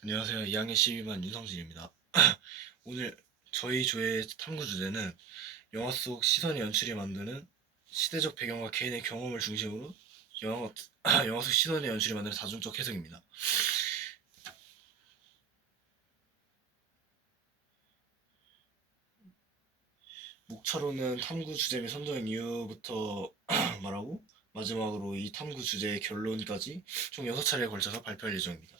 안녕하세요. 2학년 12반 윤성진입니다. 오늘 저희 조의 탐구 주제는 영화 속 시선의 연출이 만드는 시대적 배경과 개인의 경험을 중심으로 영화 속 시선의 연출이 만드는 다중적 해석입니다. 목차로는 탐구 주제 및 선정 이유부터 말하고 마지막으로 이 탐구 주제의 결론까지 총 6차례에 걸쳐서 발표할 예정입니다.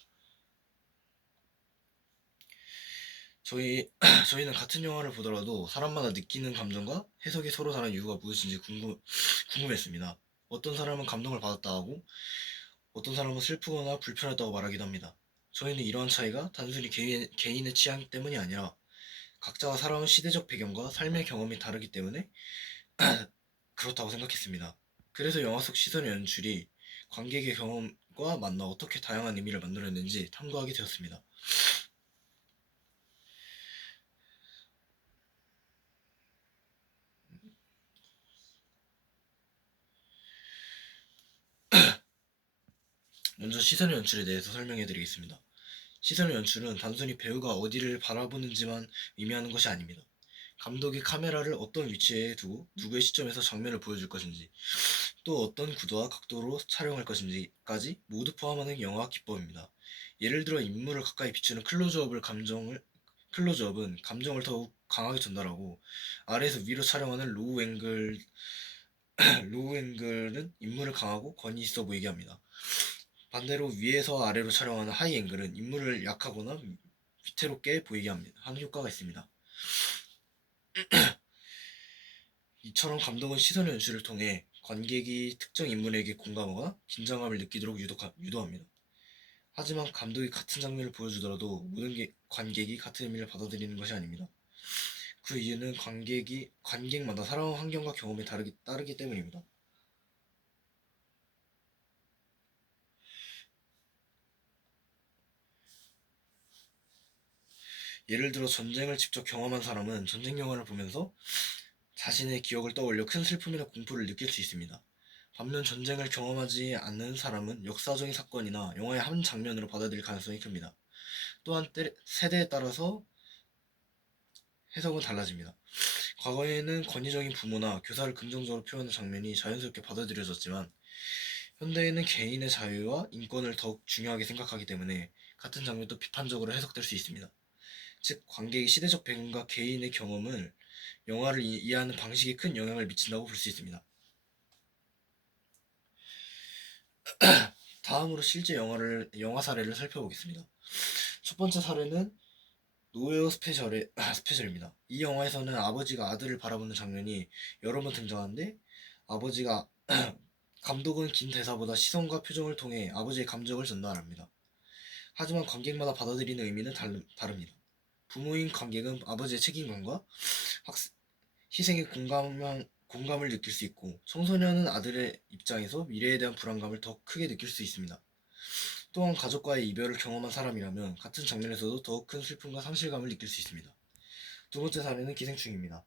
저희는 같은 영화를 보더라도 사람마다 느끼는 감정과 해석이 서로 다른 이유가 무엇인지 궁금했습니다. 어떤 사람은 감동을 받았다 하고 어떤 사람은 슬프거나 불편했다고 말하기도 합니다. 저희는 이러한 차이가 단순히 개인의 취향 때문이 아니라 각자가 살아온 시대적 배경과 삶의 경험이 다르기 때문에 그렇다고 생각했습니다. 그래서 영화 속 시선의 연출이 관객의 경험과 만나 어떻게 다양한 의미를 만들어냈는지 탐구하게 되었습니다. 먼저 시선의 연출에 대해서 설명해 드리겠습니다. 시선의 연출은 단순히 배우가 어디를 바라보는지만 의미하는 것이 아닙니다. 감독이 카메라를 어떤 위치에 두고 누구의 시점에서 장면을 보여줄 것인지, 또 어떤 구도와 각도로 촬영할 것인지까지 모두 포함하는 영화 기법입니다. 예를 들어 인물을 가까이 비추는 클로즈업은 감정을 더욱 강하게 전달하고, 아래에서 위로 촬영하는 로우 앵글은 인물을 강하고 권위 있어 보이게 합니다. 반대로 위에서 아래로 촬영하는 하이 앵글은 인물을 약하거나 위태롭게 보이게 하는 효과가 있습니다. 이처럼 감독은 시선 연출을 통해 관객이 특정 인물에게 공감하거나 긴장감을 느끼도록 유도합니다. 하지만 감독이 같은 장면을 보여주더라도 모든 관객이 같은 의미를 받아들이는 것이 아닙니다. 그 이유는 관객마다 살아온 환경과 경험이 따르기 때문입니다. 예를 들어 전쟁을 직접 경험한 사람은 전쟁 영화를 보면서 자신의 기억을 떠올려 큰 슬픔이나 공포를 느낄 수 있습니다. 반면 전쟁을 경험하지 않는 사람은 역사적인 사건이나 영화의 한 장면으로 받아들일 가능성이 큽니다. 또한 세대에 따라서 해석은 달라집니다. 과거에는 권위적인 부모나 교사를 긍정적으로 표현하는 장면이 자연스럽게 받아들여졌지만, 현대에는 개인의 자유와 인권을 더욱 중요하게 생각하기 때문에 같은 장면도 비판적으로 해석될 수 있습니다. 즉, 관객의 시대적 배경과 개인의 경험을 영화를 이해하는 방식에 큰 영향을 미친다고 볼 수 있습니다. 다음으로 실제 영화 사례를 살펴보겠습니다. 첫 번째 사례는 노웨어 스페셜입니다. 이 영화에서는 아버지가 아들을 바라보는 장면이 여러 번 등장하는데, 아버지가 감독은 긴 대사보다 시선과 표정을 통해 아버지의 감정을 전달합니다. 하지만 관객마다 받아들이는 의미는 다릅니다. 부모인 관객은 아버지의 책임감과 희생의 공감을 느낄 수 있고, 청소년은 아들의 입장에서 미래에 대한 불안감을 더 크게 느낄 수 있습니다. 또한 가족과의 이별을 경험한 사람이라면 같은 장면에서도 더욱 큰 슬픔과 상실감을 느낄 수 있습니다. 두 번째 사례는 기생충입니다.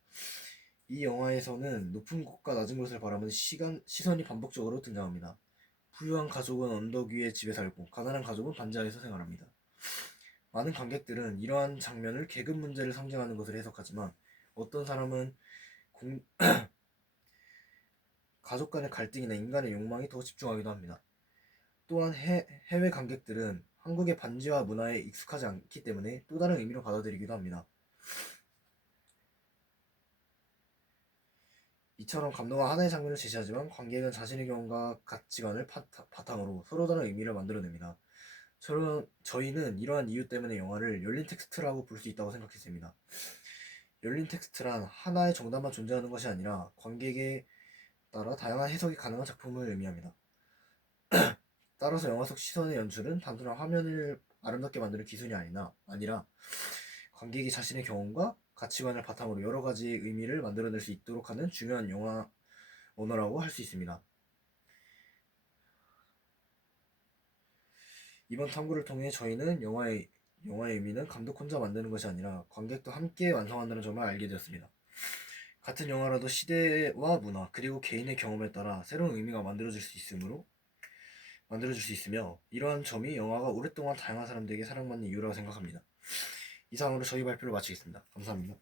이 영화에서는 높은 곳과 낮은 곳을 바라보는 시선이 반복적으로 등장합니다. 부유한 가족은 언덕 위의 집에 살고 가난한 가족은 반지하에서 생활합니다. 많은 관객들은 이러한 장면을 계급 문제를 상징하는 것으로 해석하지만, 어떤 사람은 가족 간의 갈등이나 인간의 욕망이 더 집중하기도 합니다. 또한 해외 관객들은 한국의 반지하 문화에 익숙하지 않기 때문에 또 다른 의미로 받아들이기도 합니다. 이처럼 감독은 하나의 장면을 제시하지만 관객은 자신의 경험과 가치관을 바탕으로 서로 다른 의미를 만들어냅니다. 저희는 이러한 이유 때문에 영화를 열린 텍스트라고 볼 수 있다고 생각했습니다. 열린 텍스트란 하나의 정답만 존재하는 것이 아니라 관객에 따라 다양한 해석이 가능한 작품을 의미합니다. 따라서 영화 속 시선의 연출은 단순한 화면을 아름답게 만드는 기술이 아니라 관객이 자신의 경험과 가치관을 바탕으로 여러 가지 의미를 만들어낼 수 있도록 하는 중요한 영화 언어라고 할 수 있습니다. 이번 탐구를 통해 저희는 영화의 의미는 감독 혼자 만드는 것이 아니라 관객도 함께 완성한다는 점을 알게 되었습니다. 같은 영화라도 시대와 문화 그리고 개인의 경험에 따라 새로운 의미가 만들어질 수 있으므로 만들어줄 수 있으며 이러한 점이 영화가 오랫동안 다양한 사람들에게 사랑받는 이유라고 생각합니다. 이상으로 저희 발표를 마치겠습니다. 감사합니다.